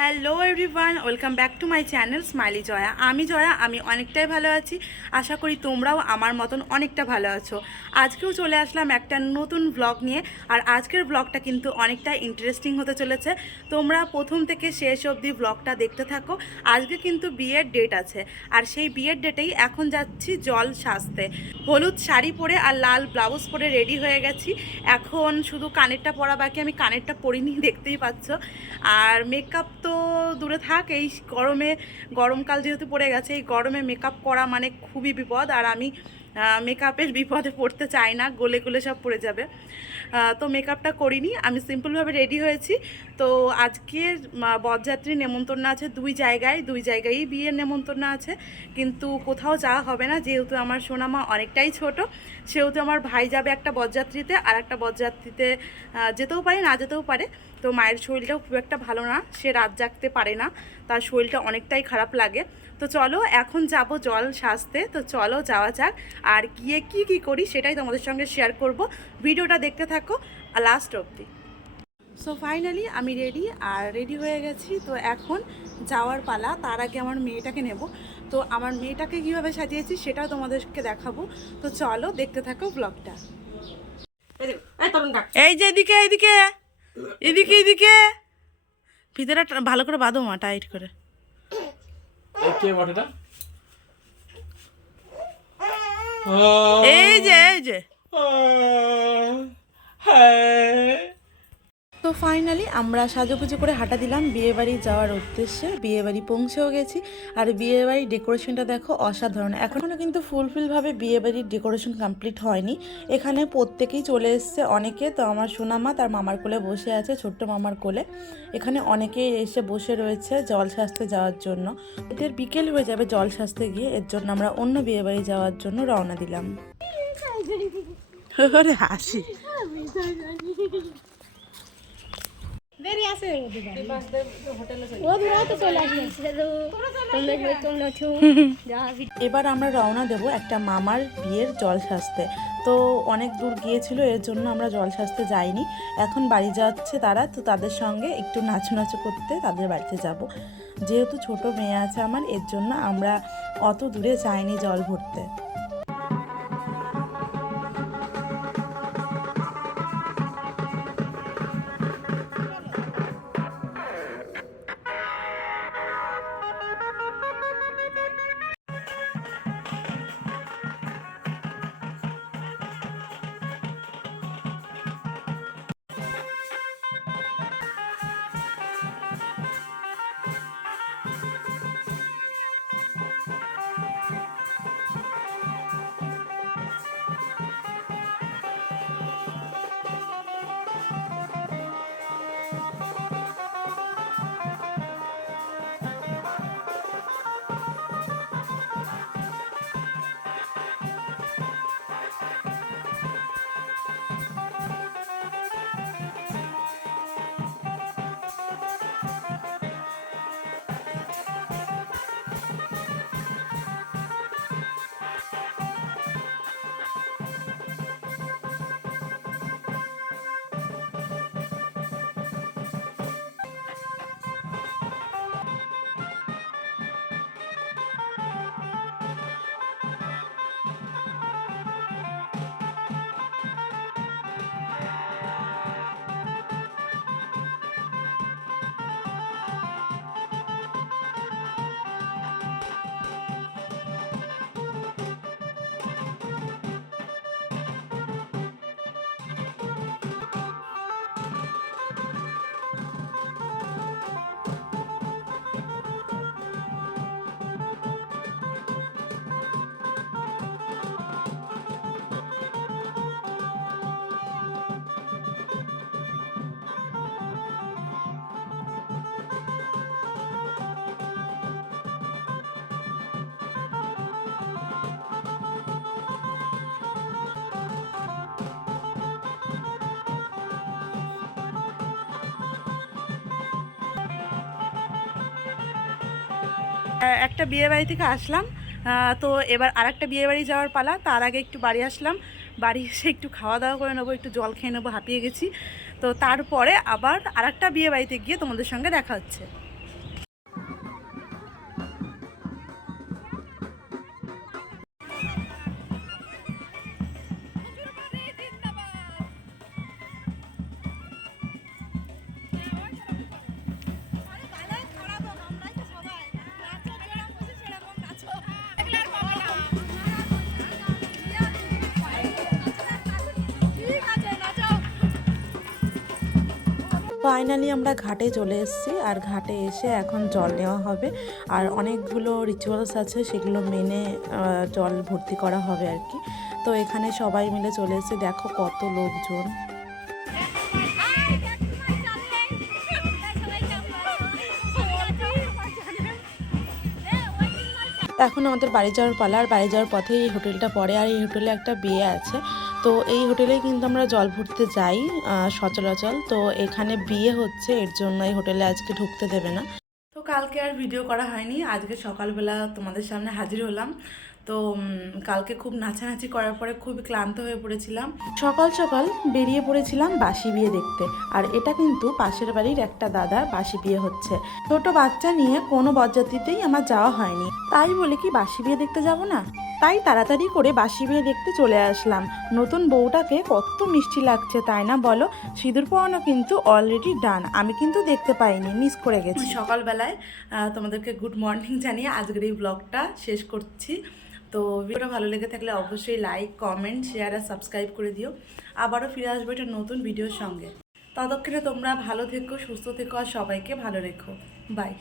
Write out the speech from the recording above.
Hello everyone welcome back to my channel smiley Joya আমি জয়া, আমি অনেকটাই ভালো আছি। আশা করি তোমরাও আমার মতন অনেকটা ভালো আছো। আজকেও চলে আসলাম একটা নতুন ব্লগ নিয়ে। আর আজকের ব্লগটা কিন্তু অনেকটা ইন্টারেস্টিং হতে চলেছে। তোমরা প্রথম থেকে শেষ অবধি ব্লগটা দেখতে থাকো। আজকে কিন্তু বিয়ের ডেট আছে। আর সেই বিয়ের ডেটেই এখন যাচ্ছি জল সাজতে। হলুদ শাড়ি পরে আর লাল ব্লাউজ পরে রেডি হয়ে গেছি। এখন শুধু কানেরটা পরা বাকি, আমি কানেরটা পরিনি, দেখতেই পাচ্ছ। আর মেকআপ তো দূরে থাক, এই গরমে, গরমকাল যেহেতু পড়ে গেছে, এই গরমে মেকআপ করা মানে খুবই বিপদ। আর আমি মেকআপের বিপদে পড়তে চাই না, গলে গলে সব পড়ে যাবে। তো মেকআপটা করিনি, আমি সিম্পলভাবে রেডি হয়েছি। তো আজকের বরযাত্রী নেমন্তন্ন আছে দুই জায়গায়, দুই জায়গায়ই বিয়ের নেমন্তন্ন আছে। কিন্তু কোথাও যাওয়া হবে না, যেহেতু আমার সোনামা অনেকটাই ছোট, সেহেতু আমার ভাই যাবে একটা বরযাত্রীতে, আর একটা বরযাত্রীতে যেতেও পারে, না যেতেও পারে। তো মায়ের শরীরটাও খুব একটা ভালো না, সে রাত জাগতে পারে না, তার শরীরটা অনেকটাই খারাপ লাগে। তো চলো, এখন যাব জল সাজতে, তো চলো যাওয়া যাক। আর গিয়ে কি কি করি সেটাই তোমাদের সঙ্গে শেয়ার করব। ভিডিওটা দেখতে থাকো লাস্ট অবধি। সো ফাইনালি আমি রেডি আর রেডি হয়ে গেছি। তো এখন যাওয়ার পালা তার আগে আমার মেয়েটাকে নেব। তো আমার মেয়েটাকে কীভাবে সাজিয়েছি সেটাও তোমাদেরকে দেখাবো। তো চলো দেখতে থাকো ব্লগটা এই যে এদিকে এদিকে। এদিকে এদিকে। ভিতরে ভালো করে বাঁধো মা টাইট করে। এই কে এই যে এই যে। হ্যাঁ। তো ফাইনালি আমরা সাজুগুজু করে হাঁটা দিলাম। বিয়েবাড়ি যাওয়ার উদ্দেশ্যে বিয়েবাড়ি পৌঁছেও গেছি। আর বিয়েবাড়ির ডেকোরেশনটা দেখো অসাধারণ। এখনও কিন্তু ফুলফিলভাবে বিয়েবাড়ির ডেকোরেশন কমপ্লিট হয়নি। এখানে প্রত্যেকেই চলে এসছে অনেকে। তো আমার সোনামা তার মামার কোলে বসে আছে ছোট্ট মামার কোলে। এখানে অনেকেই এসে বসে রয়েছে জল সাজতে যাওয়ার জন্য। এদের বিকেল হয়ে যাবে জল সাজতে গিয়ে। এর জন্য আমরা অন্য বিয়েবাড়ি যাওয়ার জন্য রওনা দিলাম। হাসি। দেরি আছে এবার আমরা রওনা দেব একটা মামার বিয়ের জল সাজতে। তো অনেক দূর গিয়েছিল এর জন্য আমরা জল সাজতে যাইনি। এখন বাড়ি যাচ্ছে তারা তো তাদের সঙ্গে একটু নাচু নাচু করতে তাদের বাড়িতে যাব। যেহেতু ছোট মেয়ে আছে আমার এর জন্য আমরা অত দূরে যাইনি জল ভরতে। একটা বিয়ে বাড়ি থেকে আসলাম। তো এবার আর একটা বিয়ে বাড়ি যাওয়ার পালা। তার আগে একটু বাড়ি আসলাম। বাড়ি এসে একটু খাওয়া দাওয়া করে নেব, একটু জল খেয়ে নেব, হাঁপিয়ে গেছি। তো তারপরে আবার আর একটা বিয়ে বাড়িতে গিয়ে তোমাদের সঙ্গে দেখা হচ্ছে। ফাইনালি আমরা ঘাটে চলে এসেছি আর ঘাটে এসে এখন জল নেওয়া হবে। আর অনেকগুলো রিচুয়ালস আছে, সেগুলো মেনে জল ভর্তি করা হবে আর কি। তো এখানে সবাই মিলে চলে এসেছে। দেখো কত লোকজন। এখন আমাদের বাড়ি যাওয়ার পালা। আর বাড়ি যাওয়ার পথে এই হোটেলটা পড়ে। আর এই হোটেলে একটা বিয়ে আছে। তো এই হোটেলে কিন্তু আমরা জল ভরতে যাই সচরাচল তো এখানে বিয়ে হচ্ছে, এর জন্য এই হোটেলে আজকে ঢুকতে দেবে না। তো কালকে আর ভিডিও করা হয়নি, আজকে সকালবেলা তোমাদের সামনে হাজির হলাম। তো কালকে খুব নাচানাচি করার পরে খুবই ক্লান্ত হয়ে পড়েছিলাম। সকাল সকাল বেরিয়ে পড়েছিলাম বাসি বিয়ে দেখতে। আর এটা কিন্তু পাশের বাড়ির একটা দাদার বাসি বিয়ে হচ্ছে। ছোট বাচ্চা নিয়ে কোনো বরযাত্রীতেই আমার যাওয়া হয়নি। তাই বলে কি বাসি বিয়ে দেখতে যাব না? তাই তাড়াতাড়ি করে বাসি বিয়ে দেখতে চলে আসলাম। নতুন বউটাকে কত মিষ্টি লাগছে তাই না বলো? সিঁদুর পরানো কিন্তু অলরেডি ডান আমি কিন্তু দেখতে পাইনি মিস করে গেছি। সকালবেলায় তোমাদেরকে গুড মর্নিং জানিয়ে আজকের এই ব্লগটা শেষ করছি। তো ভিডিওটা ভালো লেগে থাকলে অবশ্যই লাইক কমেন্ট শেয়ার আর সাবস্ক্রাইব করে দিও। আবারও ফিরে আসব একটা নতুন ভিডিওর সঙ্গে। ততক্ষণে তোমরা ভালো থেকো, সুস্থ থেকো আর সবাইকে ভালো রেখো। বাই